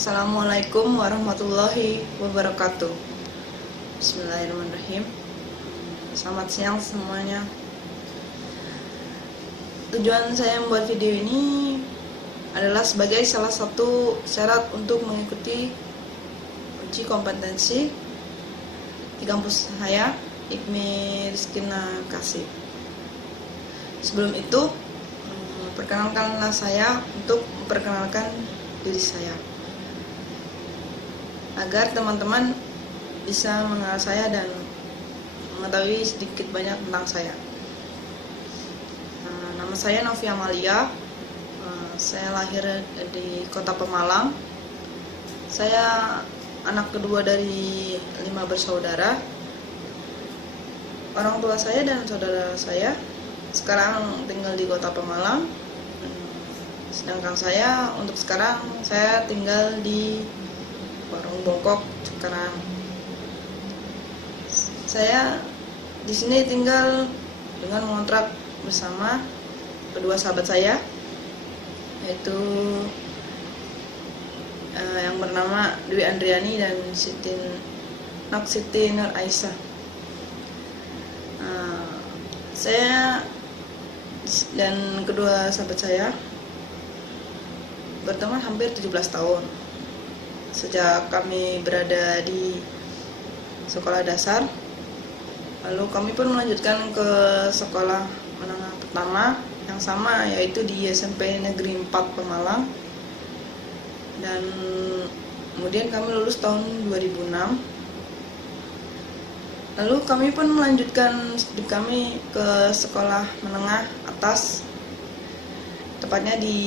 Assalamualaikum warahmatullahi wabarakatuh. Bismillahirrahmanirrahim. Selamat siang semuanya. Tujuan saya membuat video ini adalah sebagai salah satu syarat untuk mengikuti uji kompetensi di kampus saya, IKMI Rizkina Kasih. Sebelum itu, perkenalkanlah saya untuk memperkenalkan diri saya, agar teman-teman bisa mengenal saya dan mengetahui sedikit banyak tentang saya. Nama saya Novi Amalia. Saya lahir di Kota Pemalang. Saya anak kedua dari 5 bersaudara. Orang tua saya dan saudara saya sekarang tinggal di Kota Pemalang. Sedangkan saya untuk sekarang saya tinggal di Warung Bongkok sekarang. Saya di sini tinggal dengan mengontrak bersama kedua sahabat saya, yaitu yang bernama Dwi Andriani dan Siti Nur Aisyah. Saya dan kedua sahabat saya berteman hampir 17 tahun. Sejak kami berada di sekolah dasar, lalu kami pun melanjutkan ke sekolah menengah pertama yang sama, yaitu di SMP Negeri 4 Pemalang, dan kemudian kami lulus tahun 2006. Lalu kami pun melanjutkan studi kami ke sekolah menengah atas, tepatnya di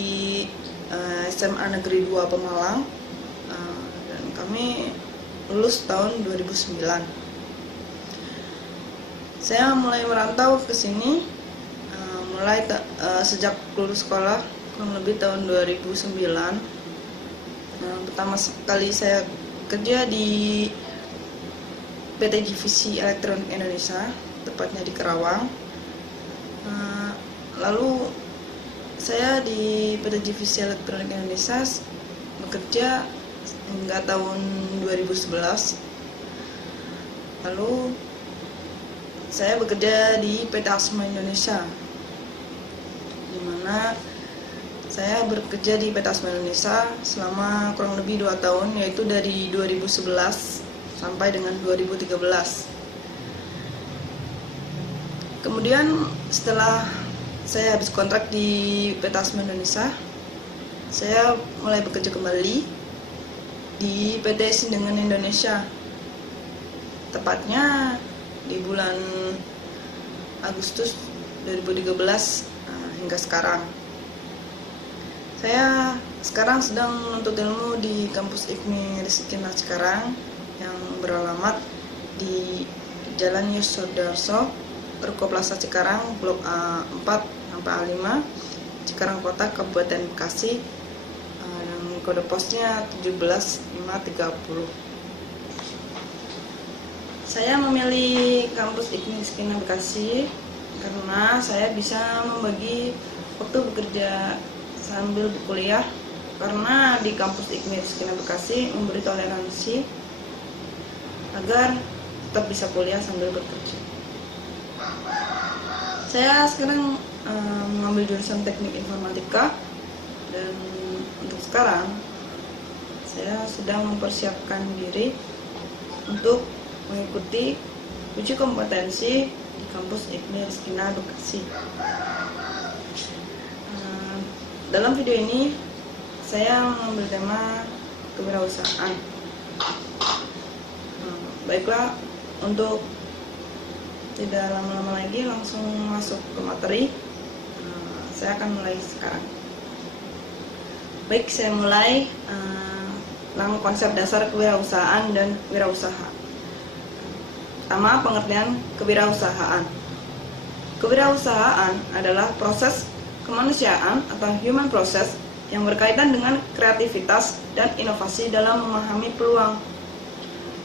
SMA Negeri 2 Pemalang, dan kami lulus tahun 2009. Saya mulai merantau ke sini sejak lulus sekolah, kurang lebih tahun 2009. Pertama sekali saya kerja di PT Divisi Elektronik Indonesia, tepatnya di Kerawang. Lalu saya di PT Divisi Elektronik Indonesia bekerja hingga tahun 2011. Lalu saya bekerja di PT Asma Indonesia, di mana saya bekerja di PT Asma Indonesia selama kurang lebih 2 tahun, yaitu dari 2011 sampai dengan 2013. Kemudian setelah saya habis kontrak di PT Asma Indonesia, saya mulai bekerja kembali di PT Sindengan Indonesia, tepatnya di bulan Agustus 2013 hingga sekarang. Saya sekarang sedang menuntut ilmu di kampus IKMI Rizkina Cikarang yang beralamat di Jalan Yosudarso, Ruko Plaza Cikarang, Blok A4 sampai A5, Cikarang Kota, Kabupaten Bekasi, dan kode posnya 17530. Saya memilih kampus IKMI Rizkina Bekasi karena saya bisa membagi waktu bekerja sambil berkuliah, karena di kampus IKMI Rizkina Bekasi memberi toleransi agar tetap bisa kuliah sambil bekerja. Saya sekarang mengambil jurusan Teknik Informatika, dan untuk sekarang saya sedang mempersiapkan diri untuk mengikuti uji kompetensi di kampus IKMI Rizkina Bekasi. Dalam video ini saya mengambil tema kewirausahaan. Baiklah, untuk tidak lama-lama lagi langsung masuk ke materi. Saya akan mulai sekarang. Baik, saya mulai tentang konsep dasar kewirausahaan dan wirausaha. Pertama, pengertian kewirausahaan. Kewirausahaan adalah proses kemanusiaan atau human process yang berkaitan dengan kreativitas dan inovasi dalam memahami peluang,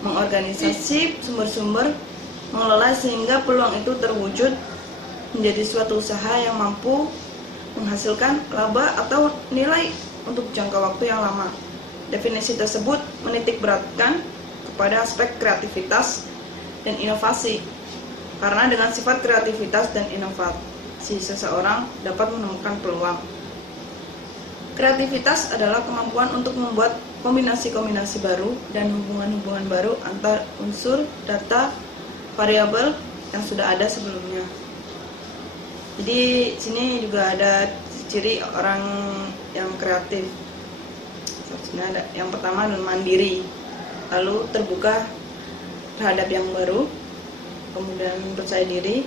mengorganisasi sumber-sumber, mengelola sehingga peluang itu terwujud menjadi suatu usaha yang mampu menghasilkan laba atau nilai untuk jangka waktu yang lama. definisi tersebut menitik beratkan kepada aspek kreativitas dan inovasi. Karena dengan sifat kreativitas dan inovasi, seseorang dapat menemukan peluang. Kreativitas adalah kemampuan untuk membuat kombinasi-kombinasi baru dan hubungan-hubungan baru antar unsur, data, variabel yang sudah ada sebelumnya. Jadi sini juga ada ciri orang yang kreatif. Ada yang pertama adalah mandiri, lalu terbuka terhadap yang baru, kemudian percaya diri,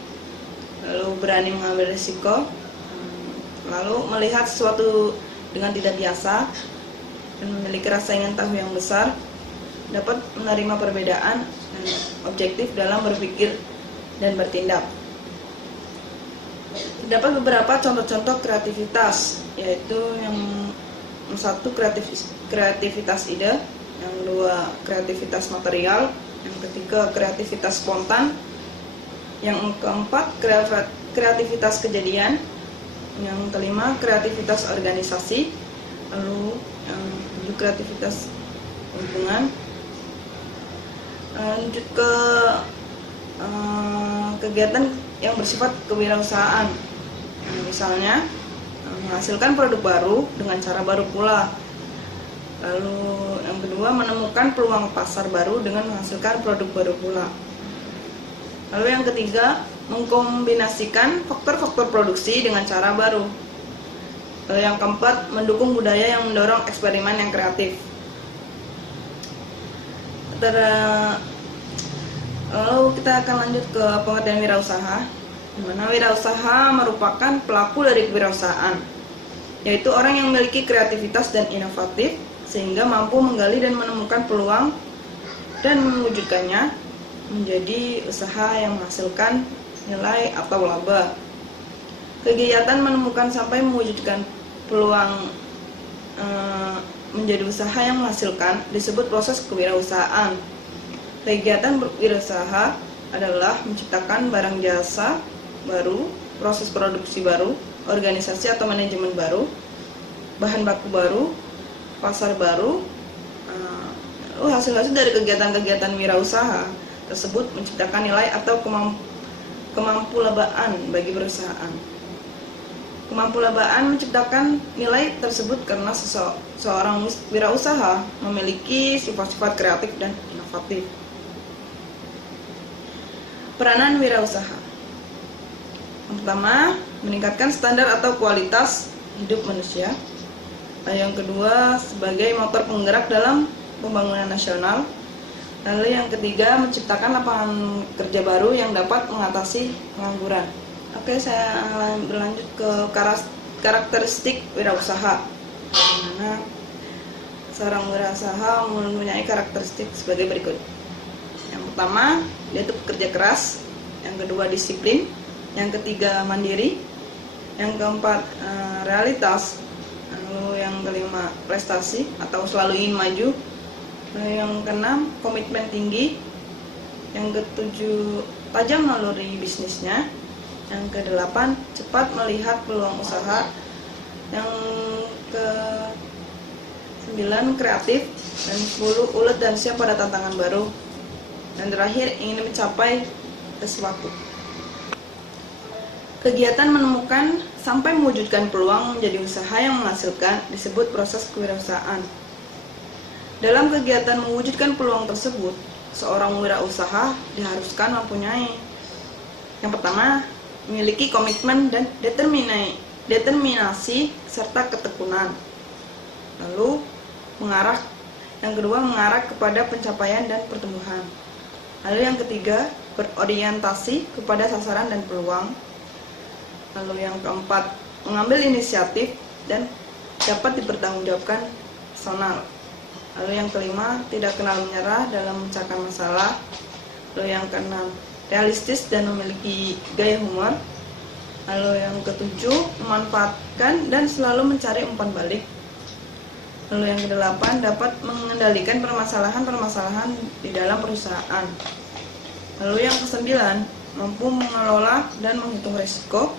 lalu berani mengambil risiko, lalu melihat sesuatu dengan tidak biasa dan memiliki rasa ingin tahu yang besar, dapat menerima perbedaan dan objektif dalam berpikir dan bertindak. Terdapat beberapa contoh-contoh kreativitas, yaitu yang satu kreativitas ide, yang kedua kreativitas material, yang ketiga kreativitas spontan, yang keempat kreativitas kejadian, yang kelima kreativitas organisasi, lalu yang tujuh kreativitas hubungan. Lanjut ke kegiatan yang bersifat kewirausahaan, misalnya menghasilkan produk baru dengan cara baru pula. Lalu yang kedua menemukan peluang pasar baru dengan menghasilkan produk baru pula. Lalu yang ketiga mengkombinasikan faktor-faktor produksi dengan cara baru. Lalu yang keempat mendukung budaya yang mendorong eksperimen yang kreatif. Lalu kita akan lanjut ke pengertian wirausaha, di mana wirausaha merupakan pelaku dari kewirausahaan, yaitu orang yang memiliki kreativitas dan inovatif sehingga mampu menggali dan menemukan peluang dan mewujudkannya menjadi usaha yang menghasilkan nilai atau laba. Kegiatan menemukan sampai mewujudkan peluang menjadi usaha yang menghasilkan disebut proses kewirausahaan. Kegiatan berwirausaha adalah menciptakan barang jasa baru, proses produksi baru, organisasi atau manajemen baru, bahan baku baru, pasar baru. Hasil-hasil dari kegiatan-kegiatan wirausaha tersebut menciptakan nilai atau kemampulabaan bagi perusahaan. Kemampulabaan menciptakan nilai tersebut karena seorang wirausaha memiliki sifat-sifat kreatif dan inovatif. Peranan wirausaha. Yang pertama, meningkatkan standar atau kualitas hidup manusia. Yang kedua, sebagai motor penggerak dalam pembangunan nasional. Lalu yang ketiga, menciptakan lapangan kerja baru yang dapat mengatasi pengangguran. Oke, saya berlanjut ke karakteristik wirausaha. Dimana seorang wirausaha mempunyai karakteristik sebagai berikut. Yang pertama, dia itu bekerja keras. Yang kedua, disiplin. Yang ketiga, mandiri. Yang keempat, realitas. Lalu yang kelima, prestasi atau selalu ingin maju. Lalu yang keenam, komitmen tinggi. Yang ketujuh, tajam naluri bisnisnya. Yang kedelapan, cepat melihat peluang usaha. Yang ke-9, kreatif. Dan 10, ulet dan siap pada tantangan baru. Dan terakhir, ingin mencapai sesuatu. Kegiatan menemukan sampai mewujudkan peluang menjadi usaha yang menghasilkan disebut proses kewirausahaan. Dalam kegiatan mewujudkan peluang tersebut, seorang wirausaha diharuskan mempunyai yang pertama, memiliki komitmen dan determinasi serta ketekunan. Lalu yang kedua mengarah kepada pencapaian dan pertumbuhan. Lalu yang ketiga, berorientasi kepada sasaran dan peluang. Lalu yang keempat, mengambil inisiatif dan dapat dipertanggungjawabkan personal. Lalu yang kelima, tidak kenal menyerah dalam memecahkan masalah. Lalu yang keenam, realistis dan memiliki gaya humor. Lalu yang ketujuh, memanfaatkan dan selalu mencari umpan balik. Lalu yang kedelapan, dapat mengendalikan permasalahan-permasalahan di dalam perusahaan. Lalu yang kesembilan, mampu mengelola dan menghitung risiko.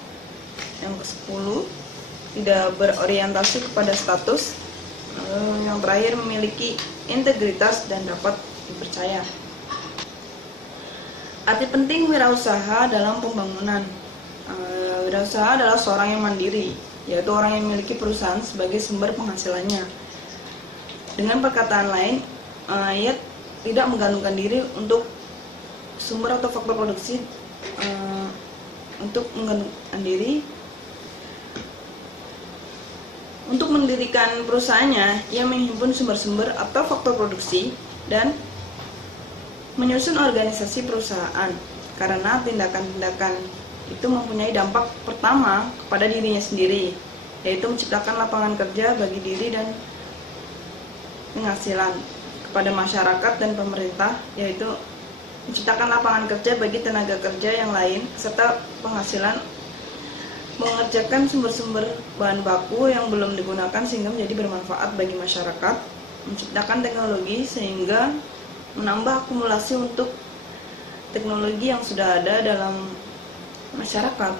Yang ke-10, tidak berorientasi kepada status. Lalu yang terakhir, memiliki integritas dan dapat dipercaya. Arti penting wirausaha dalam pembangunan. Wirausaha adalah seorang yang mandiri, yaitu orang yang memiliki perusahaan sebagai sumber penghasilannya. Dengan perkataan lain, ia tidak menggantungkan diri untuk sumber atau faktor produksi untuk menggantungkan diri. Untuk mendirikan perusahaannya, ia menghimpun sumber-sumber atau faktor produksi dan menyusun organisasi perusahaan, karena tindakan-tindakan itu mempunyai dampak pertama kepada dirinya sendiri, yaitu menciptakan lapangan kerja bagi diri dan penghasilan kepada masyarakat dan pemerintah, yaitu menciptakan lapangan kerja bagi tenaga kerja yang lain, serta penghasilan mengerjakan sumber-sumber bahan baku yang belum digunakan sehingga menjadi bermanfaat bagi masyarakat, menciptakan teknologi sehingga menambah akumulasi untuk teknologi yang sudah ada dalam masyarakat,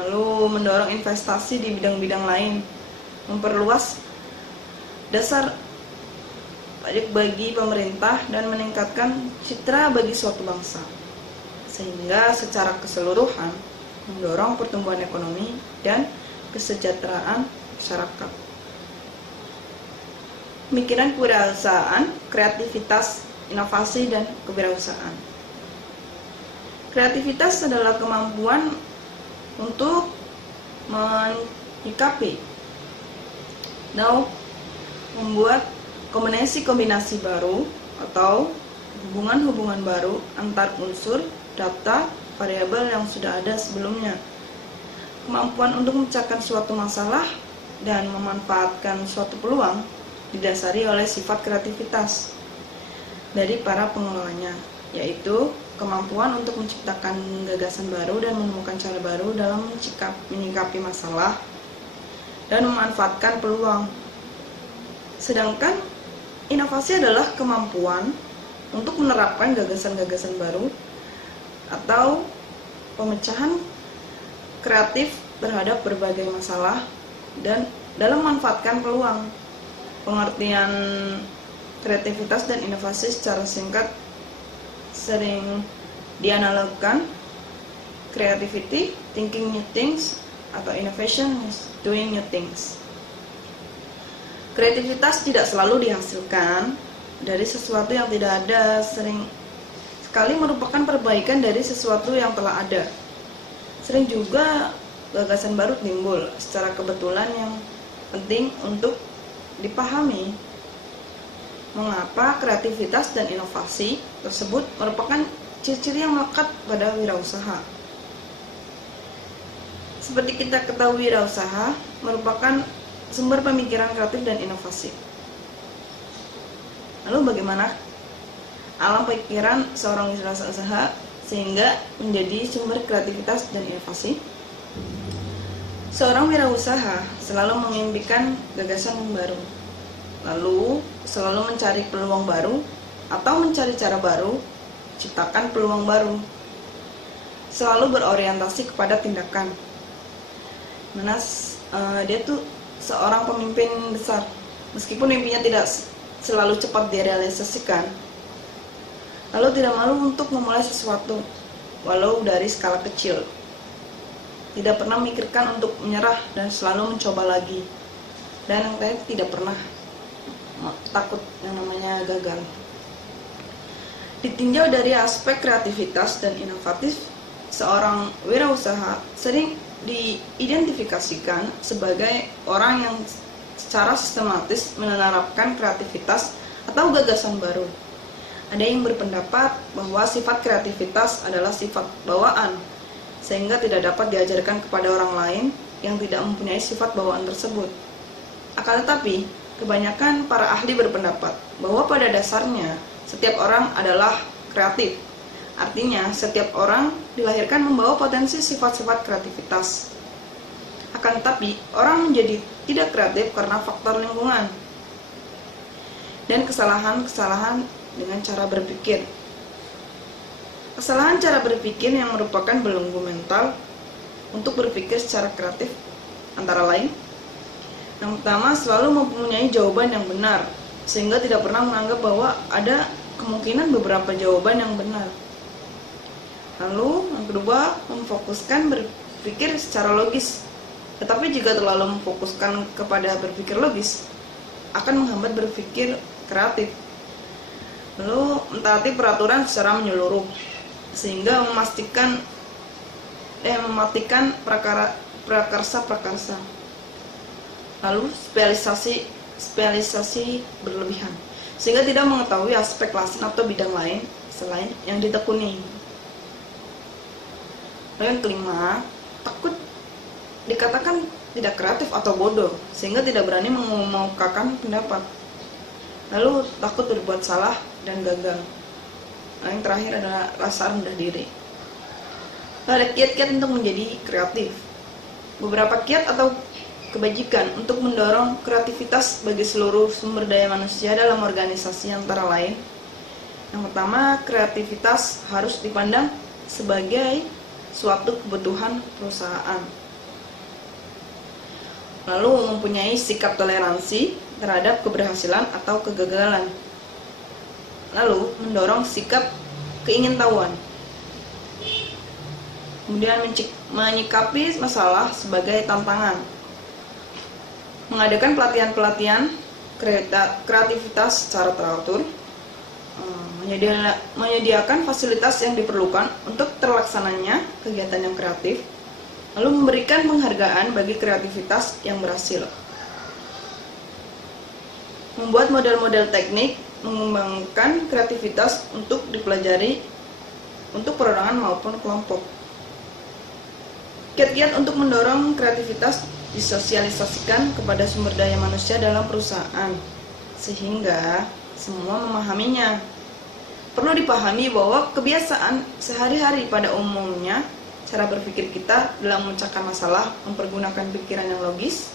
lalu mendorong investasi di bidang-bidang lain, memperluas dasar pajak bagi pemerintah dan meningkatkan citra bagi suatu bangsa, sehingga secara keseluruhan mendorong pertumbuhan ekonomi dan kesejahteraan masyarakat. Pemikiran kewirausahaan, kreativitas, inovasi, dan kewirausahaan. Kreativitas adalah kemampuan untuk menyikapi dan membuat kombinasi-kombinasi baru atau hubungan-hubungan baru antar unsur, data, variabel yang sudah ada sebelumnya. Kemampuan untuk memecahkan suatu masalah dan memanfaatkan suatu peluang didasari oleh sifat kreativitas dari para pengelolanya, yaitu kemampuan untuk menciptakan gagasan baru dan menemukan cara baru dalam menyikapi masalah dan memanfaatkan peluang. Sedangkan inovasi adalah kemampuan untuk menerapkan gagasan-gagasan baru atau pemecahan kreatif terhadap berbagai masalah dan dalam memanfaatkan peluang. Pengertian kreativitas dan inovasi secara singkat sering dianalogkan. Creativity, thinking new things, atau innovation is doing new things. Kreativitas tidak selalu dihasilkan dari sesuatu yang tidak ada, sering sekali merupakan perbaikan dari sesuatu yang telah ada. Sering juga gagasan baru timbul secara kebetulan yang penting untuk dipahami mengapa kreativitas dan inovasi tersebut merupakan ciri-ciri yang melekat pada wirausaha. Seperti kita ketahui, wirausaha merupakan sumber pemikiran kreatif dan inovasi. Lalu bagaimana alam pikiran seorang wirausaha sehingga menjadi sumber kreativitas dan inovasi? Seorang wirausaha selalu mengimpikan gagasan yang baru, lalu selalu mencari peluang baru atau mencari cara baru, ciptakan peluang baru. Selalu berorientasi kepada tindakan. Mana dia tuh seorang pemimpin besar, meskipun mimpinya tidak selalu cepat direalisasikan, lalu tidak malu untuk memulai sesuatu, walau dari skala kecil. Tidak pernah memikirkan untuk menyerah dan selalu mencoba lagi. Dan yang terakhir, tidak pernah takut yang namanya gagal. Ditinjau dari aspek kreativitas dan inovatif, seorang wirausaha sering diidentifikasikan sebagai orang yang secara sistematis menerapkan kreativitas atau gagasan baru. Ada yang berpendapat bahwa sifat kreativitas adalah sifat bawaan, sehingga tidak dapat diajarkan kepada orang lain yang tidak mempunyai sifat bawaan tersebut. Akan tetapi, kebanyakan para ahli berpendapat bahwa pada dasarnya setiap orang adalah kreatif. Artinya, setiap orang dilahirkan membawa potensi sifat-sifat kreativitas. Akan tetapi, orang menjadi tidak kreatif karena faktor lingkungan dan kesalahan-kesalahan dengan cara berpikir. Kesalahan cara berpikir yang merupakan belenggu mental untuk berpikir secara kreatif antara lain Yang pertama, selalu mempunyai jawaban yang benar, sehingga tidak pernah menganggap bahwa ada kemungkinan beberapa jawaban yang benar. Lalu, yang kedua, memfokuskan berpikir secara logis. Tetapi jika terlalu memfokuskan kepada berpikir logis, akan menghambat berpikir kreatif. Lalu, mentaati peraturan secara menyeluruh, sehingga mematikan prakarsa. Lalu, spesialisasi berlebihan, sehingga tidak mengetahui aspek lain atau bidang lain selain yang ditekuni. Lalu yang kelima, takut dikatakan tidak kreatif atau bodoh, sehingga tidak berani mengemukakan pendapat. Lalu takut berbuat salah dan gagal. Lalu yang terakhir adalah rasa rendah diri. Lalu ada kiat-kiat untuk menjadi kreatif. Beberapa kiat atau kebajikan untuk mendorong kreativitas bagi seluruh sumber daya manusia dalam organisasi antara lain. Yang pertama, kreativitas harus dipandang sebagai suatu kebutuhan perusahaan. Lalu mempunyai sikap toleransi terhadap keberhasilan atau kegagalan. Lalu mendorong sikap keingintahuan. Kemudian menyikapi masalah sebagai tantangan. Mengadakan pelatihan-pelatihan kreativitas secara teratur. Menyediakan fasilitas yang diperlukan untuk terlaksananya kegiatan yang kreatif. Lalu memberikan penghargaan bagi kreativitas yang berhasil. Membuat model-model teknik mengembangkan kreativitas untuk dipelajari untuk perorangan maupun kelompok. Kiat-kiat untuk mendorong kreativitas disosialisasikan kepada sumber daya manusia dalam perusahaan, sehingga semua memahaminya. Perlu dipahami bahwa kebiasaan sehari-hari pada umumnya cara berpikir kita dalam memecahkan masalah mempergunakan pikiran yang logis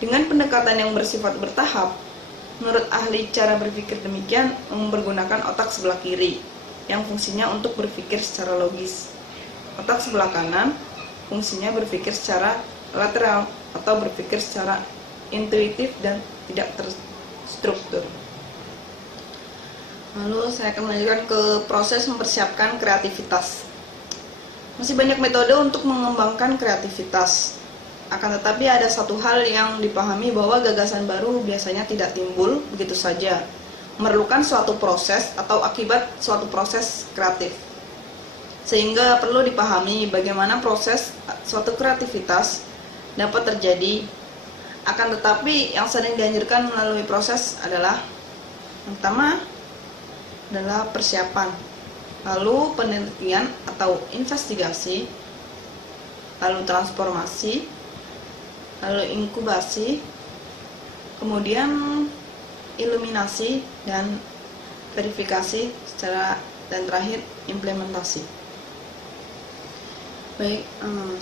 dengan pendekatan yang bersifat bertahap. Menurut ahli cara berpikir demikian mempergunakan otak sebelah kiri yang fungsinya untuk berpikir secara logis. Otak sebelah kanan fungsinya berpikir secara lateral atau berpikir secara intuitif dan tidak terstruktur. Lalu saya akan melanjutkan ke proses mempersiapkan kreativitas. Masih banyak metode untuk mengembangkan kreativitas. Akan tetapi ada satu hal yang dipahami bahwa gagasan baru biasanya tidak timbul begitu saja. Memerlukan suatu proses atau akibat suatu proses kreatif. Sehingga perlu dipahami bagaimana proses suatu kreativitas dapat terjadi. Akan tetapi yang sering dianjurkan melalui proses adalah yang pertama adalah persiapan. Lalu penelitian atau investigasi, lalu transformasi, lalu inkubasi, kemudian iluminasi dan verifikasi dan terakhir implementasi. Baik,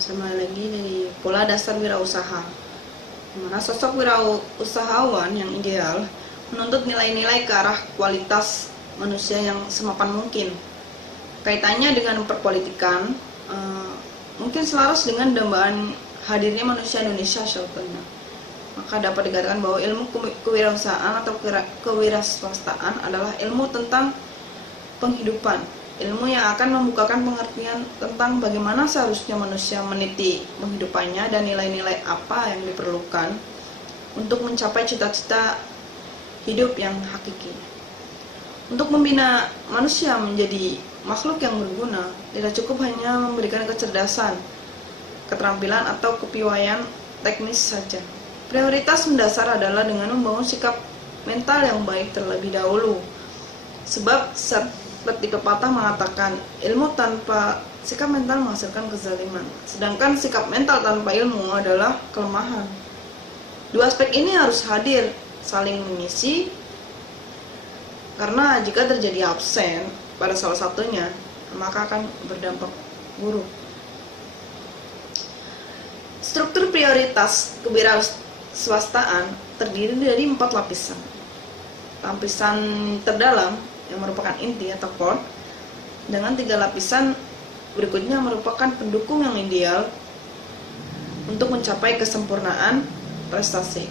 sama lagi dari pola dasar wirausaha. Dimana sosok wirausahawan yang ideal menuntut nilai-nilai ke arah kualitas manusia yang semapan mungkin. Kaitannya dengan perpolitikan mungkin selaras dengan dambaan hadirnya manusia Indonesia sebetulnya. Maka dapat dikatakan bahwa ilmu kewirausahaan atau kewirausahaan adalah ilmu tentang penghidupan, ilmu yang akan membukakan pengertian tentang bagaimana seharusnya manusia meniti penghidupannya dan nilai-nilai apa yang diperlukan untuk mencapai cita-cita hidup yang hakiki. Untuk membina manusia menjadi makhluk yang berguna, tidak cukup hanya memberikan kecerdasan, keterampilan atau kepiawaian teknis saja. Prioritas mendasar adalah dengan membangun sikap mental yang baik terlebih dahulu. Sebab seperti pepatah mengatakan, ilmu tanpa sikap mental menghasilkan kezaliman, sedangkan sikap mental tanpa ilmu adalah kelemahan. Dua aspek ini harus hadir, saling mengisi, karena jika terjadi absen pada salah satunya, maka akan berdampak buruk. Struktur prioritas kewirausahaan terdiri dari 4 lapisan. Lapisan terdalam yang merupakan inti atau core, dengan 3 lapisan berikutnya merupakan pendukung yang ideal untuk mencapai kesempurnaan prestasi.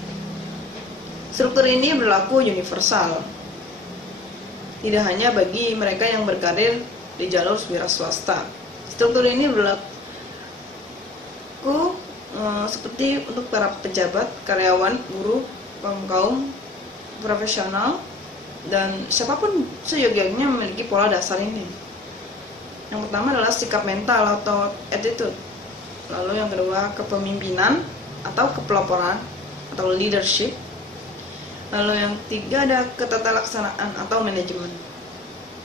Struktur ini berlaku universal, tidak hanya bagi mereka yang berkarir di jalur wira swasta. Struktur ini berlaku seperti untuk para pejabat, karyawan, buruh, kaum profesional, dan siapapun seyogyanya memiliki pola dasar ini. Yang pertama adalah sikap mental atau attitude. Lalu yang kedua kepemimpinan atau kepeloporan atau leadership. Lalu yang ketiga ada ketatalaksanaan atau manajemen.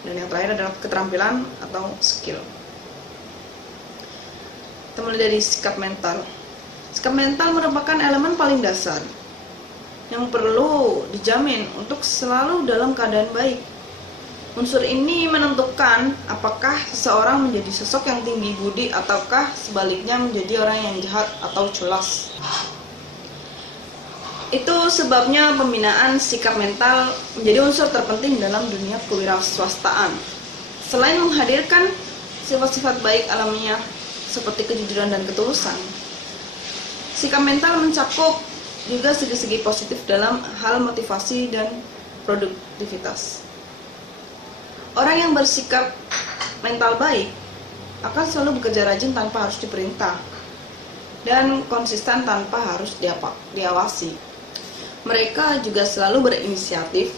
Dan yang terakhir adalah keterampilan atau skill. Kita mulai dari sikap mental. Sikap mental merupakan elemen paling dasar yang perlu dijamin untuk selalu dalam keadaan baik. Unsur ini menentukan apakah seseorang menjadi sosok yang tinggi budi ataukah sebaliknya menjadi orang yang jahat atau culas. Itu sebabnya pembinaan sikap mental menjadi unsur terpenting dalam dunia kewirausahaan. Selain menghadirkan sifat-sifat baik alamiah seperti kejujuran dan ketulusan, sikap mental mencakup juga segi-segi positif dalam hal motivasi dan produktivitas. Orang yang bersikap mental baik akan selalu bekerja rajin tanpa harus diperintah dan konsisten tanpa harus diawasi. Mereka juga selalu berinisiatif,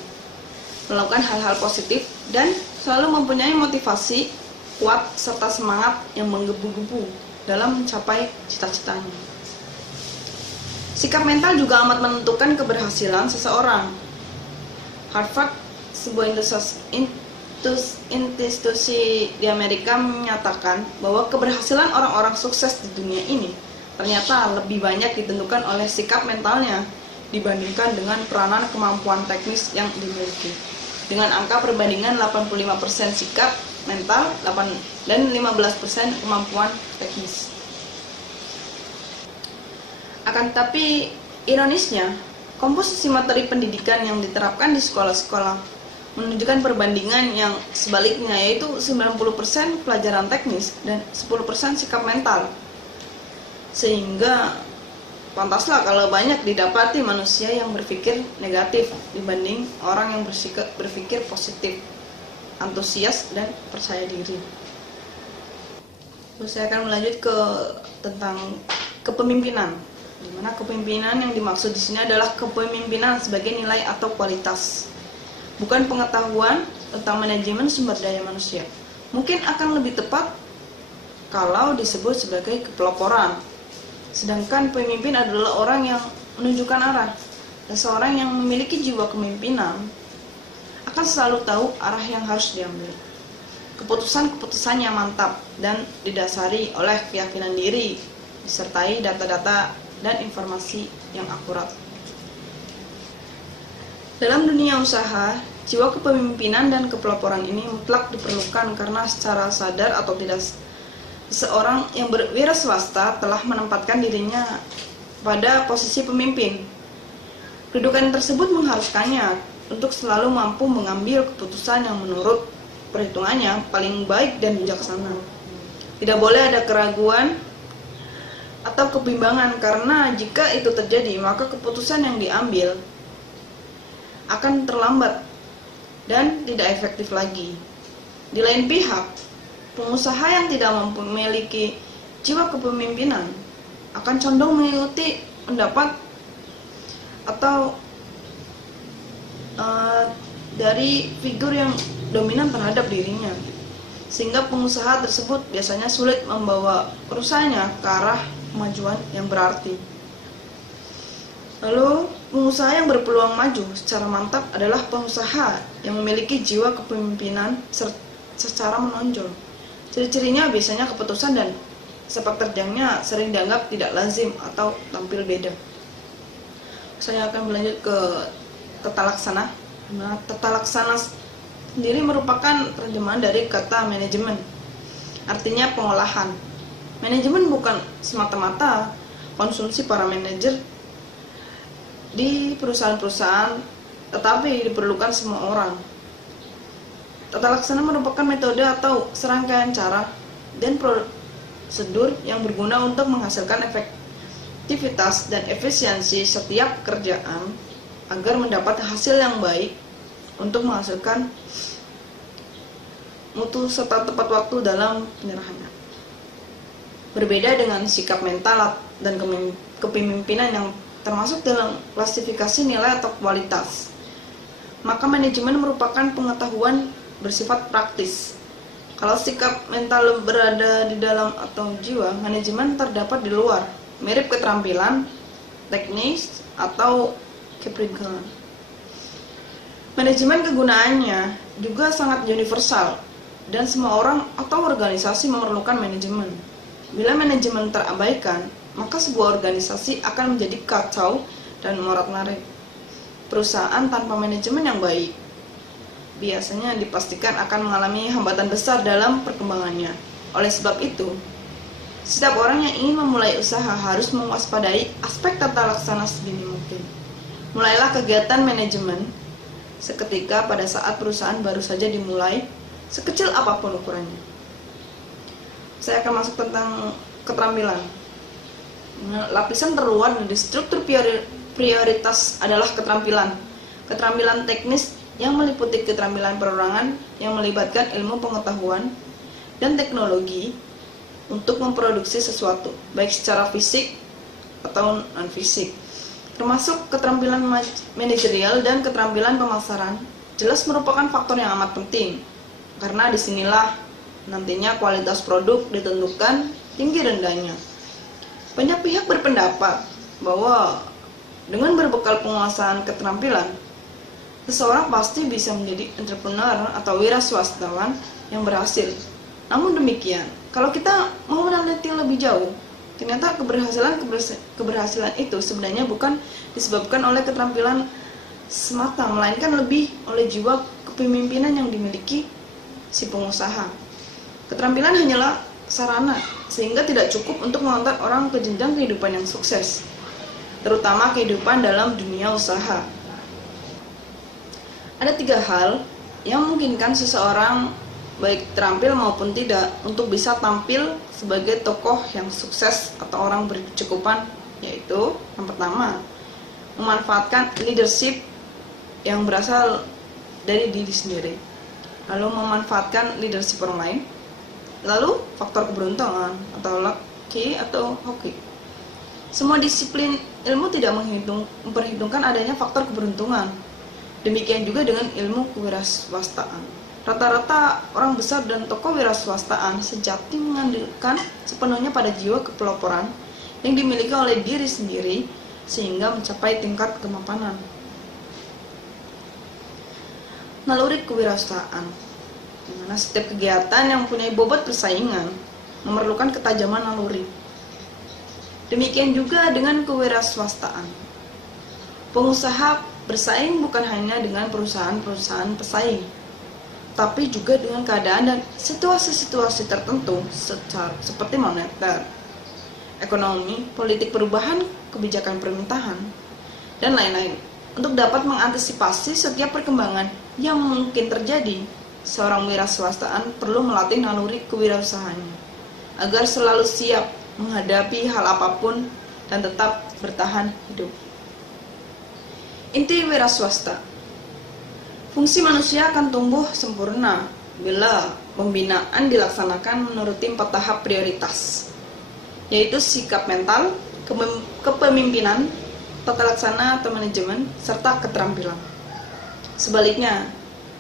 melakukan hal-hal positif, dan selalu mempunyai motivasi kuat serta semangat yang menggebu-gebu dalam mencapai cita-citanya. Sikap mental juga amat menentukan keberhasilan seseorang. Harvard, sebuah institusi di Amerika, menyatakan bahwa keberhasilan orang-orang sukses di dunia ini ternyata lebih banyak ditentukan oleh sikap mentalnya dibandingkan dengan peranan kemampuan teknis yang dimiliki. Dengan angka perbandingan 85% sikap mental dan 15% kemampuan teknis. Akan tetapi, ironisnya, komposisi materi pendidikan yang diterapkan di sekolah-sekolah menunjukkan perbandingan yang sebaliknya, yaitu 90% pelajaran teknis dan 10% sikap mental. Sehingga pantaslah kalau banyak didapati manusia yang berpikir negatif dibanding orang yang berpikir positif, antusias, dan percaya diri. Terus saya akan melanjut tentang kepemimpinan. Di mana kepemimpinan yang dimaksud di sini adalah kepemimpinan sebagai nilai atau kualitas, bukan pengetahuan tentang manajemen sumber daya manusia. Mungkin akan lebih tepat kalau disebut sebagai kepeloporan. Sedangkan pemimpin adalah orang yang menunjukkan arah. Seseorang yang memiliki jiwa kepemimpinan akan selalu tahu arah yang harus diambil. Keputusan-keputusannya mantap dan didasari oleh keyakinan diri, disertai data-data dan informasi yang akurat. Dalam dunia usaha, jiwa kepemimpinan dan kepeloporan ini mutlak diperlukan karena secara sadar atau tidak, seorang yang berwira swasta telah menempatkan dirinya pada posisi pemimpin. Kedudukan tersebut mengharuskannya untuk selalu mampu mengambil keputusan yang menurut perhitungannya paling baik dan bijaksana. Tidak boleh ada keraguan atau kebimbangan, karena jika itu terjadi maka keputusan yang diambil akan terlambat dan tidak efektif lagi. Di lain pihak, pengusaha yang tidak memiliki jiwa kepemimpinan akan condong mengikuti pendapat atau dari figur yang dominan terhadap dirinya, sehingga pengusaha tersebut biasanya sulit membawa perusahaannya ke arah kemajuan yang berarti. Lalu, pengusaha yang berpeluang maju secara mantap adalah pengusaha yang memiliki jiwa kepemimpinan secara menonjol. Ciri-cirinya biasanya keputusan dan sepak terjangnya sering dianggap tidak lazim atau tampil beda. Saya akan berlanjut ke tata laksana. Nah, tata laksana sendiri merupakan terjemahan dari kata manajemen, artinya pengolahan. Manajemen bukan semata-mata konsumsi para manajer di perusahaan-perusahaan, tetapi diperlukan semua orang. Tata laksana merupakan metode atau serangkaian cara dan prosedur yang berguna untuk menghasilkan efektif produktivitas dan efisiensi setiap pekerjaan agar mendapat hasil yang baik untuk menghasilkan mutu serta tepat waktu dalam penyerahannya. Berbeda dengan sikap mental dan kepemimpinan yang termasuk dalam klasifikasi nilai atau kualitas, maka manajemen merupakan pengetahuan bersifat praktis. Kalau sikap mental berada di dalam atau jiwa, manajemen terdapat di luar, mirip keterampilan, teknis, atau kepribadian. Manajemen kegunaannya juga sangat universal, dan semua orang atau organisasi memerlukan manajemen. Bila manajemen terabaikan, maka sebuah organisasi akan menjadi kacau dan morat-marit. Perusahaan tanpa manajemen yang baik biasanya dipastikan akan mengalami hambatan besar dalam perkembangannya. Oleh sebab itu, setiap orang yang ingin memulai usaha harus mewaspadai aspek tata laksana sedini mungkin. Mulailah kegiatan manajemen seketika pada saat perusahaan baru saja dimulai, sekecil apapun ukurannya. Saya akan masuk tentang keterampilan. Lapisan terluar dari struktur prioritas adalah keterampilan. Keterampilan teknis yang meliputi keterampilan perorangan yang melibatkan ilmu pengetahuan dan teknologi untuk memproduksi sesuatu, baik secara fisik atau non-fisik. Termasuk keterampilan manajerial dan keterampilan pemasaran, jelas merupakan faktor yang amat penting, karena disinilah nantinya kualitas produk ditentukan tinggi rendahnya. Banyak pihak berpendapat bahwa dengan berbekal penguasaan keterampilan, seseorang pasti bisa menjadi entrepreneur atau wira swastawan yang berhasil. Namun demikian, kalau kita mau meneliti lebih jauh, ternyata keberhasilan itu sebenarnya bukan disebabkan oleh keterampilan semata, melainkan lebih oleh jiwa kepemimpinan yang dimiliki si pengusaha. Keterampilan hanyalah sarana, sehingga tidak cukup untuk mengantar orang ke jenjang kehidupan yang sukses, terutama kehidupan dalam dunia usaha. Ada 3 hal yang memungkinkan seseorang, baik terampil maupun tidak, untuk bisa tampil sebagai tokoh yang sukses atau orang berkecukupan, yaitu yang pertama, memanfaatkan leadership yang berasal dari diri sendiri, lalu memanfaatkan leadership orang lain, lalu faktor keberuntungan atau lucky atau hoki. Semua disiplin ilmu tidak memperhitungkan adanya faktor keberuntungan. Demikian juga dengan ilmu kewirausahaan. Rata-rata orang besar dan tokoh wirausahaan sejati mengandalkan sepenuhnya pada jiwa kepeloporan yang dimiliki oleh diri sendiri sehingga mencapai tingkat kemapanan. Naluri kewirausahaan, di mana setiap kegiatan yang mempunyai bobot persaingan memerlukan ketajaman naluri. Demikian juga dengan kewirausahaan. Pengusaha bersaing bukan hanya dengan perusahaan-perusahaan pesaing, tapi juga dengan keadaan dan situasi-situasi tertentu seperti moneter, ekonomi, politik perubahan, kebijakan pemerintahan, dan lain-lain. Untuk dapat mengantisipasi setiap perkembangan yang mungkin terjadi, seorang wirausahaan perlu melatih naluri kewirausahaannya agar selalu siap menghadapi hal apapun dan tetap bertahan hidup. Inti wiraswasta. Fungsi manusia akan tumbuh sempurna bila pembinaan dilaksanakan menurut 4 tahap prioritas, yaitu sikap mental, kepemimpinan, tata laksana atau manajemen, serta keterampilan. Sebaliknya,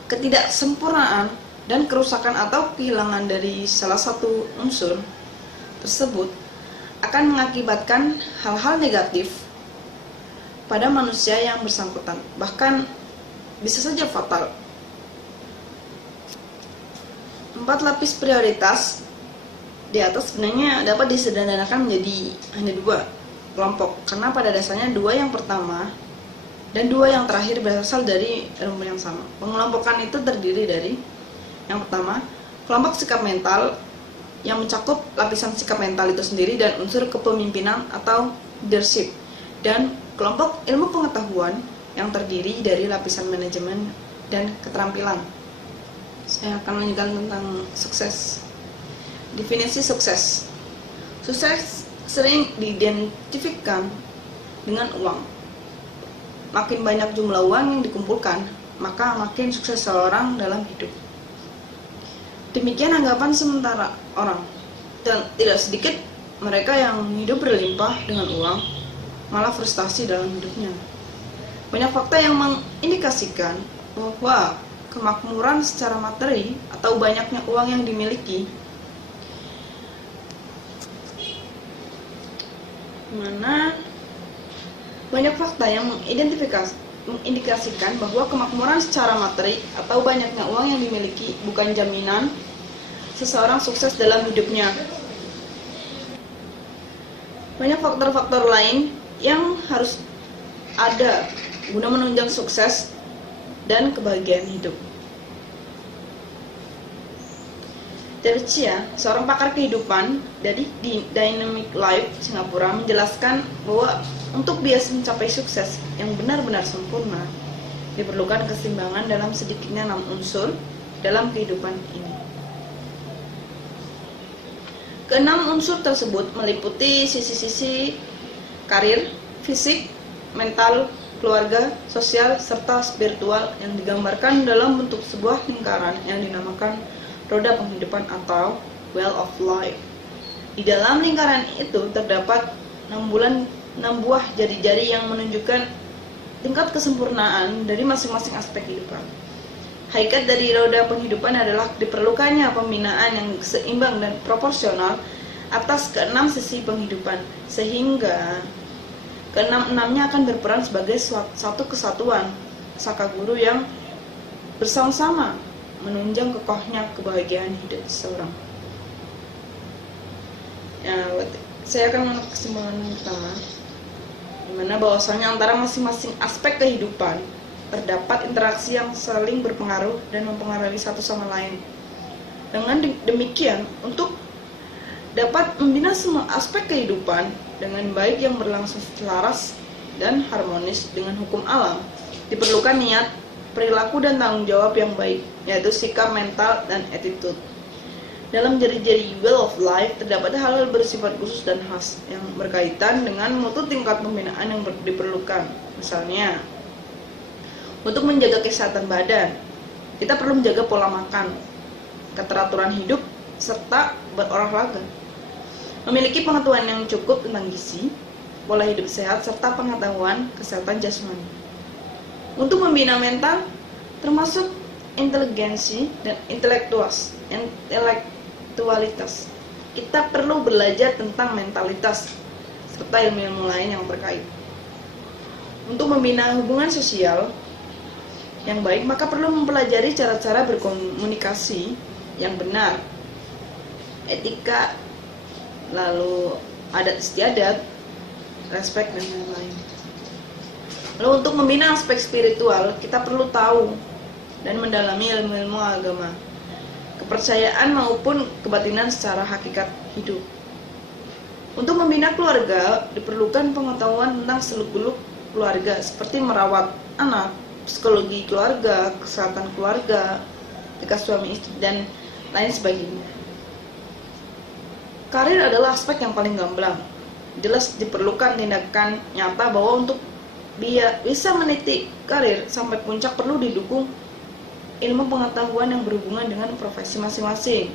ketidaksempurnaan dan kerusakan atau kehilangan dari salah satu unsur tersebut akan mengakibatkan hal-hal negatif pada manusia yang bersangkutan, bahkan bisa saja fatal. 4 lapis prioritas di atas sebenarnya dapat disederhanakan menjadi hanya 2 kelompok, karena pada dasarnya 2 yang pertama dan 2 yang terakhir berasal dari rumpun yang sama. Pengelompokan itu terdiri dari yang pertama, kelompok sikap mental yang mencakup lapisan sikap mental itu sendiri dan unsur kepemimpinan atau leadership, dan kelompok ilmu pengetahuan yang terdiri dari lapisan manajemen dan keterampilan. Saya akan menjelaskan tentang sukses. Definisi sukses. sering diidentifikkan dengan uang. Makin banyak jumlah uang yang dikumpulkan, maka makin sukses seorang dalam hidup. Demikian anggapan sementara orang, dan tidak sedikit mereka yang hidup berlimpah dengan uang malah frustasi dalam hidupnya. Banyak fakta yang mengindikasikan bahwa kemakmuran secara materi atau banyaknya uang yang dimiliki, mana banyak fakta yang mengindikasikan bahwa kemakmuran secara materi atau banyaknya uang yang dimiliki bukan jaminan seseorang sukses dalam hidupnya. Banyak faktor-faktor lain yang harus ada guna menunjang sukses dan kebahagiaan hidup. David Chia, seorang pakar kehidupan dari Dynamic Life Singapura, menjelaskan bahwa untuk biasa mencapai sukses yang benar-benar sempurna, diperlukan keseimbangan dalam sedikitnya 6 unsur dalam kehidupan ini. Keenam unsur tersebut meliputi sisi-sisi karir, fisik, mental, keluarga, sosial, serta spiritual yang digambarkan dalam bentuk sebuah lingkaran yang dinamakan roda penghidupan atau Wheel of Life. Di dalam lingkaran itu terdapat 6 buah jari-jari yang menunjukkan tingkat kesempurnaan dari masing-masing aspek kehidupan. Hakikat dari roda penghidupan adalah diperlukannya pembinaan yang seimbang dan proporsional atas keenam sisi penghidupan, sehingga keenam-enamnya akan berperan sebagai satu kesatuan sakaguru yang bersama-sama menunjang kokohnya kebahagiaan hidup seseorang. Ya, saya akan menurut kesimpulan pertama, di mana bahwasanya antara masing-masing aspek kehidupan terdapat interaksi yang saling berpengaruh dan mempengaruhi satu sama lain. Dengan demikian, untuk dapat membina semua aspek kehidupan dengan baik yang berlangsung selaras dan harmonis dengan hukum alam, diperlukan niat, perilaku dan tanggung jawab yang baik, yaitu sikap, mental, dan attitude. Dalam jari-jari Wheel of Life terdapat hal-hal bersifat khusus dan khas yang berkaitan dengan mutu tingkat pembinaan yang diperlukan. Misalnya, untuk menjaga kesehatan badan, kita perlu menjaga pola makan, keteraturan hidup, serta berolahraga. Memiliki pengetahuan yang cukup tentang gizi, pola hidup sehat, serta pengetahuan kesehatan jasmani. Untuk membina mental, termasuk inteligensi dan intelektualitas, kita perlu belajar tentang mentalitas serta ilmu-ilmu lain yang terkait. Untuk membina hubungan sosial yang baik, maka perlu mempelajari cara-cara berkomunikasi yang benar, etika, lalu adat istiadat, respek, dan lain-lain. Lalu untuk membina aspek spiritual, kita perlu tahu dan mendalami ilmu-ilmu agama, kepercayaan maupun kebatinan secara hakikat hidup. Untuk membina keluarga, diperlukan pengetahuan tentang seluk-beluk keluarga, seperti merawat anak, psikologi keluarga, kesehatan keluarga, etika suami istri, dan lain sebagainya. Karir adalah aspek yang paling gamblang. Jelas diperlukan tindakan nyata bahwa untuk bisa meniti karir sampai puncak perlu didukung ilmu pengetahuan yang berhubungan dengan profesi masing-masing.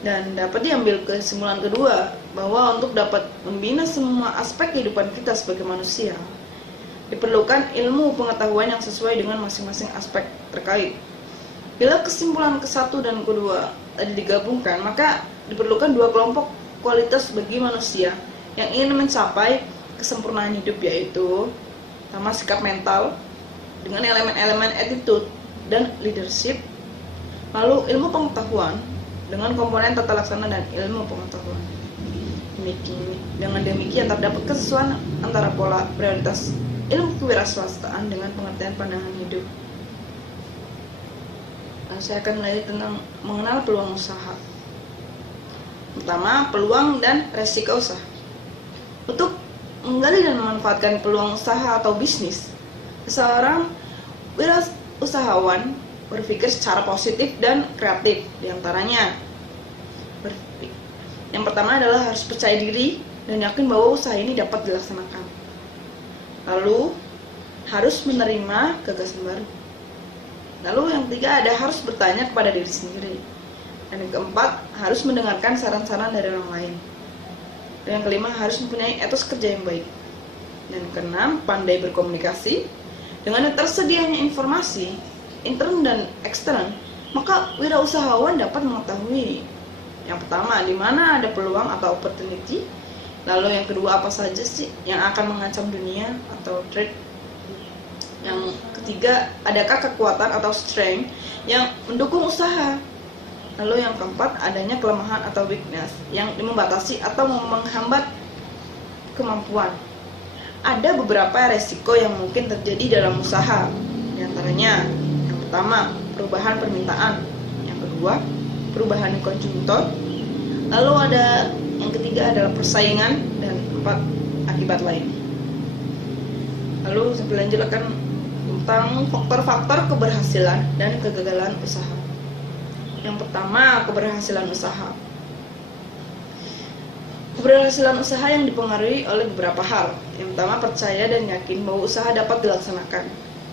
Dan dapat diambil kesimpulan kedua bahwa untuk dapat membina semua aspek kehidupan kita sebagai manusia, diperlukan ilmu pengetahuan yang sesuai dengan masing-masing aspek terkait. Bila kesimpulan ke-1 dan ke-2 tadi digabungkan, maka diperlukan 2 kelompok kualitas bagi manusia yang ingin mencapai kesempurnaan hidup, yaitu sama sikap mental dengan elemen-elemen attitude dan leadership, lalu ilmu pengetahuan dengan komponen tata laksana dan ilmu pengetahuan. Dengan demikian terdapat kesesuaian antara pola prioritas ilmu kewirausahaan dengan pengertian pandangan hidup. Saya akan mulai tentang mengenal peluang usaha. Pertama, peluang dan resiko usaha. Untuk menggali dan memanfaatkan peluang usaha atau bisnis, seorang wirausahawan berpikir secara positif dan kreatif. Di antaranya, yang pertama adalah harus percaya diri dan yakin bahwa usaha ini dapat dilaksanakan. Lalu, harus menerima gagasan baru. Lalu yang ketiga ada harus bertanya kepada diri sendiri. Dan yang keempat, harus mendengarkan saran-saran dari orang lain. Dan yang kelima, harus mempunyai etos kerja yang baik. Dan yang keenam, pandai berkomunikasi. Dengan tersedianya informasi, intern dan ekstern, maka wirausahawan dapat mengetahui yang pertama, di mana ada peluang atau opportunity. Lalu yang kedua, apa saja sih yang akan mengancam dunia atau threat. Yang ketiga, adakah kekuatan atau strength yang mendukung usaha. Lalu yang keempat, adanya kelemahan atau weakness yang membatasi atau menghambat kemampuan. Ada beberapa resiko yang mungkin terjadi dalam usaha. Di antaranya, yang pertama, perubahan permintaan. Yang kedua, perubahan konjungtur. Lalu ada yang ketiga adalah persaingan, dan keempat, akibat lain. Lalu saya lanjutkan tentang faktor-faktor keberhasilan dan kegagalan usaha. Yang pertama, keberhasilan usaha. Keberhasilan usaha yang dipengaruhi oleh beberapa hal. Yang pertama, percaya dan yakin bahwa usaha dapat dilaksanakan.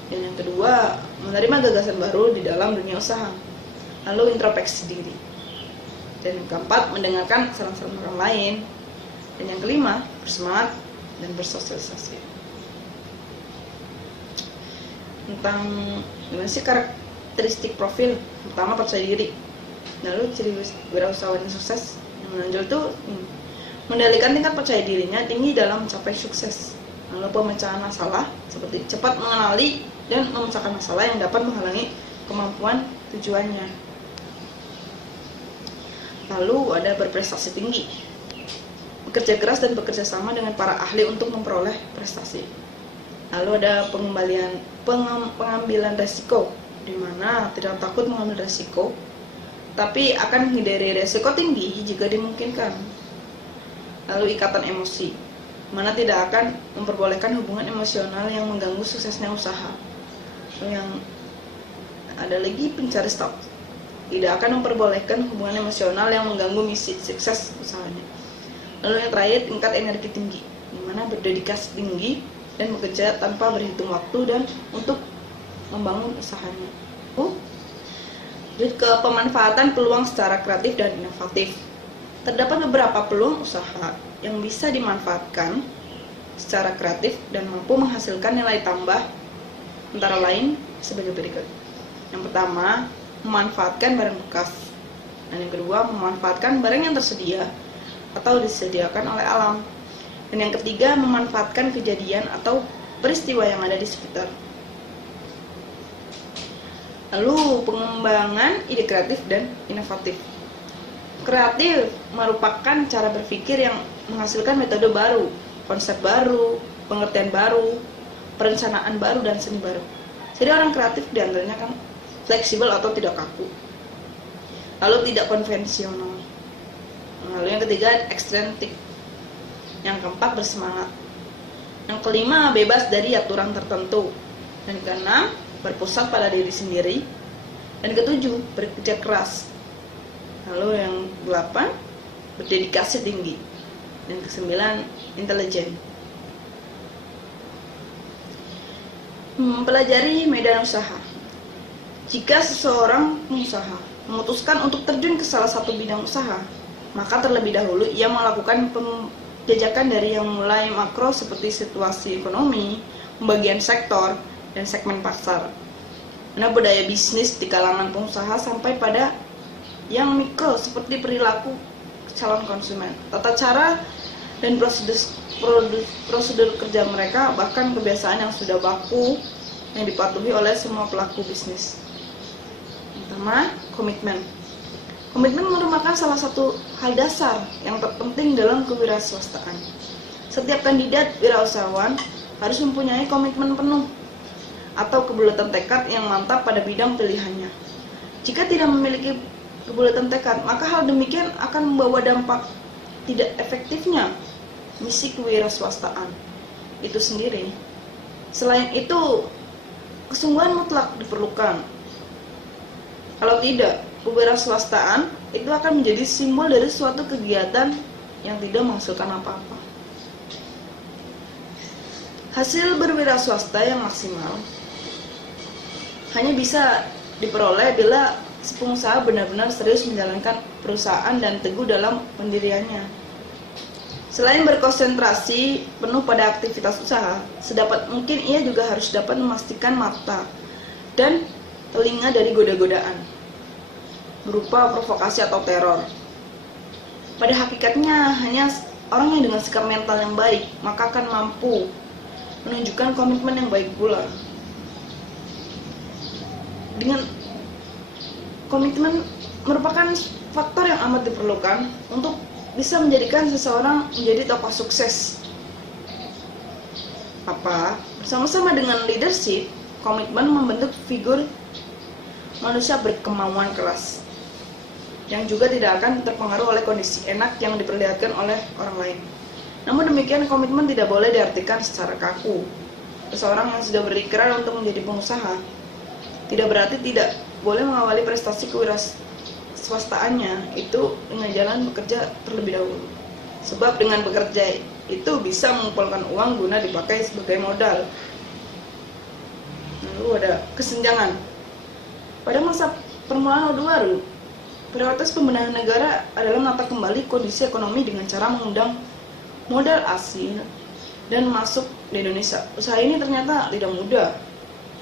Dan yang kedua, menerima gagasan baru di dalam dunia usaha. Lalu introspeksi diri. Dan yang keempat, mendengarkan saran-saran orang lain. Dan yang kelima, bersemangat dan bersosialisasi. Tentang gimana sih karakteristik profil. Pertama, percaya diri. Lalu ciri wirausahawan yang sukses yang menonjol itu mengendalikan tingkat percaya dirinya tinggi dalam mencapai sukses. Lalu pemecahan masalah, seperti cepat mengenali dan memecahkan masalah yang dapat menghalangi kemampuan tujuannya. Lalu ada berprestasi tinggi, bekerja keras dan bekerja sama dengan para ahli untuk memperoleh prestasi. Lalu ada pengambilan resiko, di mana tidak takut mengambil resiko, tapi akan menghindari resiko tinggi jika dimungkinkan. Lalu ikatan emosi, mana tidak akan memperbolehkan hubungan emosional yang mengganggu suksesnya usaha. Lalu yang ada lagi pencari stok, tidak akan memperbolehkan hubungan emosional yang mengganggu misi sukses usahanya. Lalu yang terakhir, tingkat energi tinggi, di mana berdedikasi tinggi dan bekerja tanpa berhitung waktu dan untuk membangun usahanya. Lanjut ke pemanfaatan peluang secara kreatif dan inovatif. Terdapat beberapa peluang usaha yang bisa dimanfaatkan secara kreatif dan mampu menghasilkan nilai tambah, antara lain sebagai berikut. Yang pertama, memanfaatkan barang bekas. Dan yang kedua, memanfaatkan barang yang tersedia atau disediakan oleh alam. Dan yang ketiga, memanfaatkan kejadian atau peristiwa yang ada di sekitar. Lalu, pengembangan ide kreatif dan inovatif. Kreatif merupakan cara berpikir yang menghasilkan metode baru, konsep baru, pengertian baru, perencanaan baru, dan seni baru. Jadi orang kreatif diantaranya kan fleksibel atau tidak kaku. Lalu tidak konvensional. Lalu yang ketiga, ekstrintik. Yang keempat, bersemangat. Yang kelima, bebas dari aturan tertentu. Dan keenam, berpusat pada diri sendiri. Dan ketujuh, bekerja keras. Lalu yang ke-8, berdedikasi tinggi. Dan ke-9, intelijen. Mempelajari medan usaha. Jika seseorang pengusaha memutuskan untuk terjun ke salah satu bidang usaha, maka terlebih dahulu ia melakukan penjajakan dari yang mulai makro seperti situasi ekonomi, pembagian sektor, dan segmen pasar. Karena budaya bisnis di kalangan pengusaha sampai pada yang mikro seperti perilaku calon konsumen, tata cara dan prosedur kerja mereka, bahkan kebiasaan yang sudah baku yang dipatuhi oleh semua pelaku bisnis. Pertama, komitmen. Komitmen merupakan salah satu hal dasar yang terpenting dalam kewirausahaan. Setiap kandidat wirausahawan harus mempunyai komitmen penuh atau kebulatan tekad yang mantap pada bidang pilihannya. Jika tidak memiliki kebulatan tekad, maka hal demikian akan membawa dampak tidak efektifnya misi kewirausahaan itu sendiri. Selain itu, kesungguhan mutlak diperlukan. Kalau tidak, kewirausahaan itu akan menjadi simbol dari suatu kegiatan yang tidak menghasilkan apa-apa. Hasil berwira swasta yang maksimal hanya bisa diperoleh bila si pengusaha benar-benar serius menjalankan perusahaan dan teguh dalam pendiriannya. Selain berkonsentrasi penuh pada aktivitas usaha, sedapat mungkin ia juga harus dapat memastikan mata dan telinga dari goda-godaan berupa provokasi atau teror. Pada hakikatnya, hanya orang yang dengan sikap mental yang baik maka akan mampu menunjukkan komitmen yang baik pula. Dengan komitmen merupakan faktor yang amat diperlukan untuk bisa menjadikan seseorang menjadi tokoh sukses. Bersama-sama dengan leadership, komitmen membentuk figur manusia berkemauan keras yang juga tidak akan terpengaruh oleh kondisi enak yang diperlihatkan oleh orang lain. Namun demikian, komitmen tidak boleh diartikan secara kaku. Seseorang yang sudah berikrar untuk menjadi pengusaha tidak berarti tidak boleh mengawali prestasi kewirausahawastaannya itu dengan jalan bekerja terlebih dahulu. Sebab dengan bekerja itu bisa mengumpulkan uang guna dipakai sebagai modal. Lalu ada kesenjangan. Pada masa permulaan Orde Baru, prioritas pembenahan negara adalah menata kembali kondisi ekonomi dengan cara mengundang modal asing dan masuk di Indonesia. Usaha ini ternyata tidak mudah.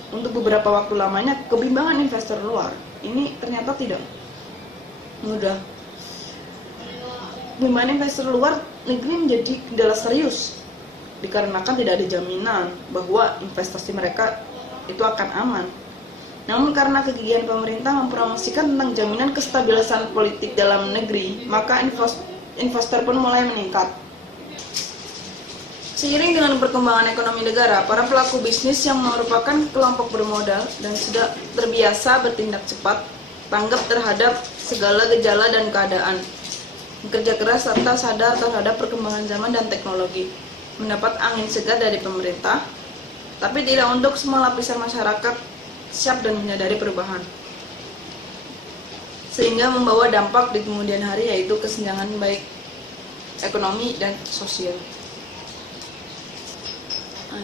Untuk beberapa waktu lamanya, kebimbangan investor luar ini ternyata tidak mudah. Kebimbangan investor luar negeri menjadi kendala serius dikarenakan tidak ada jaminan bahwa investasi mereka itu akan aman. Namun karena kegigihan pemerintah mempromosikan tentang jaminan kestabilan politik dalam negeri, maka investor pun mulai meningkat. Seiring dengan perkembangan ekonomi negara, para pelaku bisnis yang merupakan kelompok bermodal dan sudah terbiasa bertindak cepat, tanggap terhadap segala gejala dan keadaan, bekerja keras serta sadar terhadap perkembangan zaman dan teknologi, mendapat angin segar dari pemerintah, tapi tidak untuk semua lapisan masyarakat siap dan menyadari perubahan, sehingga membawa dampak di kemudian hari, yaitu kesenjangan baik ekonomi dan sosial.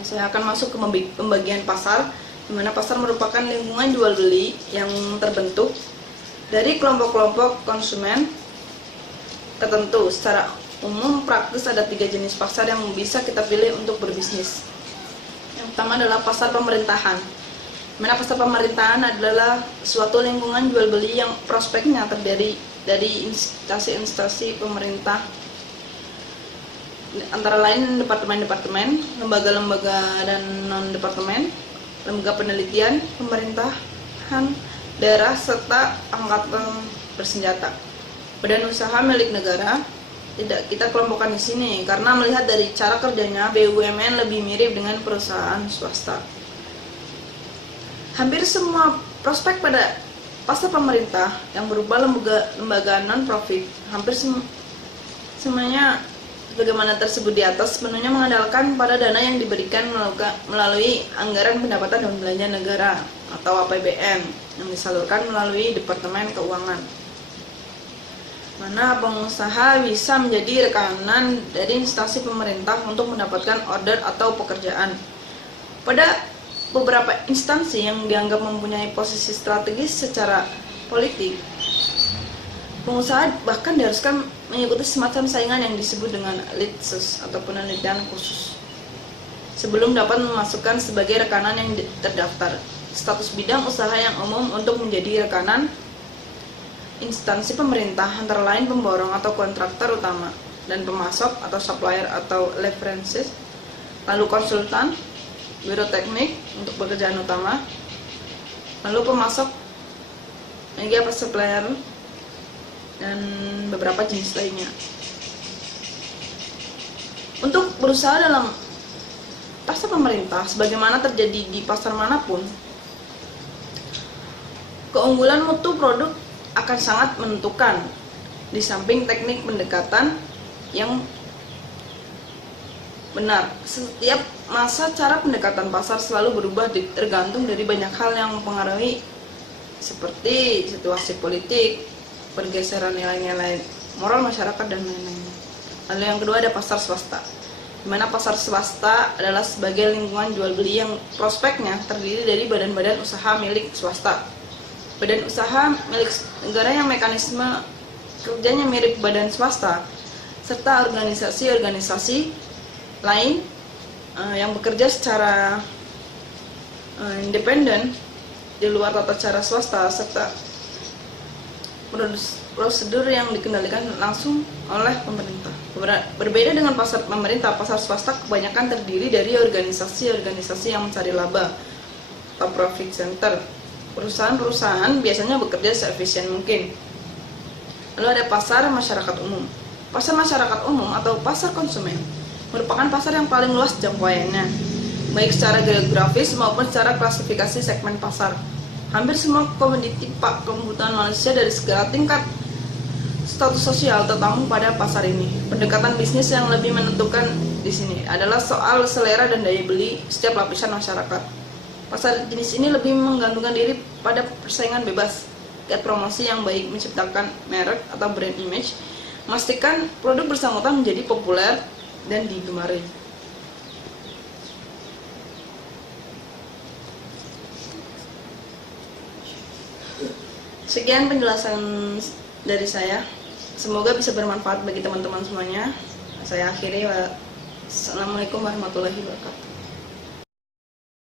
Saya akan masuk ke pembagian pasar, di mana pasar merupakan lingkungan jual beli yang terbentuk dari kelompok-kelompok konsumen tertentu. Secara umum praktis ada 3 jenis pasar yang bisa kita pilih untuk berbisnis. Yang pertama adalah pasar pemerintahan. Mana pasar pemerintahan adalah suatu lingkungan jual beli yang prospeknya terdiri dari instansi-instansi pemerintah, antara lain departemen-departemen, lembaga-lembaga dan non-departemen, lembaga penelitian, pemerintahan daerah, serta angkatan bersenjata. Badan usaha milik negara tidak kita kelompokkan di sini karena melihat dari cara kerjanya, BUMN lebih mirip dengan perusahaan swasta. Hampir semua prospek pada pasar pemerintah yang berupa lembaga non-profit, hampir semuanya bagaimana tersebut di atas sepenuhnya mengandalkan pada dana yang diberikan melalui anggaran pendapatan dan belanja negara atau APBN yang disalurkan melalui Departemen Keuangan, mana pengusaha bisa menjadi rekanan dari instansi pemerintah untuk mendapatkan order atau pekerjaan. Pada beberapa instansi yang dianggap mempunyai posisi strategis secara politik, pengusaha bahkan diharuskan mengikuti semacam saingan yang disebut dengan litsus atau penelitian khusus sebelum dapat memasukkan sebagai rekanan yang terdaftar. Status bidang usaha yang umum untuk menjadi rekanan instansi pemerintah antara lain pemborong atau kontraktor utama dan pemasok atau supplier atau references, lalu konsultan, biro teknik untuk pekerjaan utama, lalu pemasok, media supplier, dan beberapa jenis lainnya. Untuk berusaha dalam pasar pemerintah, sebagaimana terjadi di pasar manapun, keunggulan mutu produk akan sangat menentukan, di samping teknik pendekatan yang benar. Setiap masa cara pendekatan pasar selalu berubah tergantung dari banyak hal yang mempengaruhi, seperti situasi politik, pergeseran nilai-nilai moral masyarakat, dan lain-lain. Lalu yang kedua ada pasar swasta, di mana pasar swasta adalah sebagai lingkungan jual beli yang prospeknya terdiri dari badan-badan usaha milik swasta, badan usaha milik negara yang mekanisme kerjanya mirip badan swasta, serta organisasi-organisasi lain yang bekerja secara independen di luar tata cara swasta, serta prosedur yang dikendalikan langsung oleh pemerintah. Berbeda dengan pasar pemerintah, pasar swasta kebanyakan terdiri dari organisasi-organisasi yang mencari laba atau profit center. Perusahaan-perusahaan biasanya bekerja seefisien mungkin. Lalu ada pasar masyarakat umum. Pasar masyarakat umum atau pasar konsumen merupakan pasar yang paling luas jangkauannya, baik secara geografis maupun secara klasifikasi segmen pasar. Hampir semua komoditi kebutuhan manusia dari segala tingkat status sosial tertampung pada pasar ini. Pendekatan bisnis yang lebih menentukan di sini adalah soal selera dan daya beli setiap lapisan masyarakat. Pasar jenis ini lebih menggantungkan diri pada persaingan bebas, giat promosi yang baik, menciptakan merek atau brand image, memastikan produk bersangkutan menjadi populer dan digemari. Sekian penjelasan dari saya. Semoga bisa bermanfaat bagi teman-teman semuanya. Saya akhiri. Assalamualaikum warahmatullahi wabarakatuh.